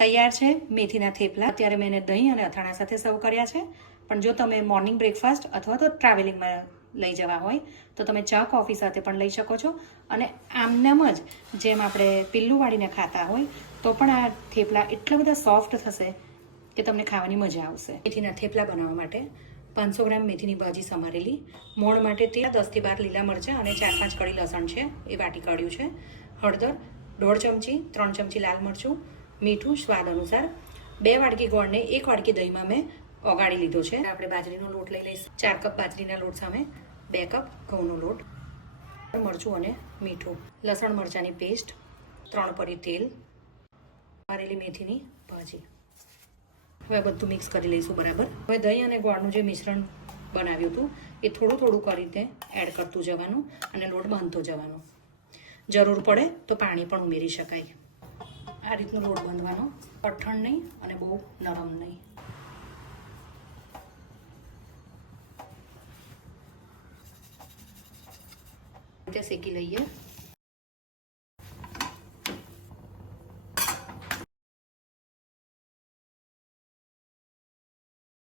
તૈયાર છે મેથીના થેપલા। અત્યારે મેં એને દહીં અને અથાણા સાથે સર્વ કર્યા છે, પણ જો તમે મોર્નિંગ બ્રેકફાસ્ટ અથવા તો ટ્રાવેલિંગમાં લઈ જવા હોય તો તમે ચા કોફી સાથે પણ લઈ શકો છો, અને આમનામ જ જેમ આપણે પિલ્લું વાળીને ખાતા હોય તો પણ આ થેપલા એટલા બધા સોફ્ટ થશે કે તમને ખાવાની મજા આવશે। મેથીના થેપલા બનાવવા માટે 500 ગ્રામ મેથીની ભાજી સમારેલી, મોણ માટે તેલ, 10 થી 12 લીલા મરચાં અને 4-5 કળી લસણ છે એ વાટી કાઢ્યું છે, હળદર 1.5 ચમચી, 3 ચમચી લાલ મરચું, મીઠું સ્વાદ અનુસાર, 2 વાડકી ગોળને 1 વાડકી દહીંમાં મેં ઓગાળી લીધો છે। આપણે બાજરીનો લોટ લઈ લઈશું। 4 કપ બાજરીના લોટ સામે 2 કપ ઘઉંનો લોટ, મરચું અને મીઠું, લસણ મરચાંની પેસ્ટ, 3 પરી તેલ, સમારેલી મેથીની ભાજી। હવે બધું મિક્સ કરી લઈશું બરાબર। હવે દહીં અને ગોળનું જે મિશ્રણ બનાવ્યું હતું એ થોડું થોડું કરીને એડ કરતું જવાનું અને લોટ બાંધતો જવાનો। જરૂર પડે તો પાણી પણ ઉમેરી શકાય। આ રીતનો લોટ બાંધવાનો, કઠણ નહીં અને બહુ નરમ નહીં। રીતે શેકી લઈએ।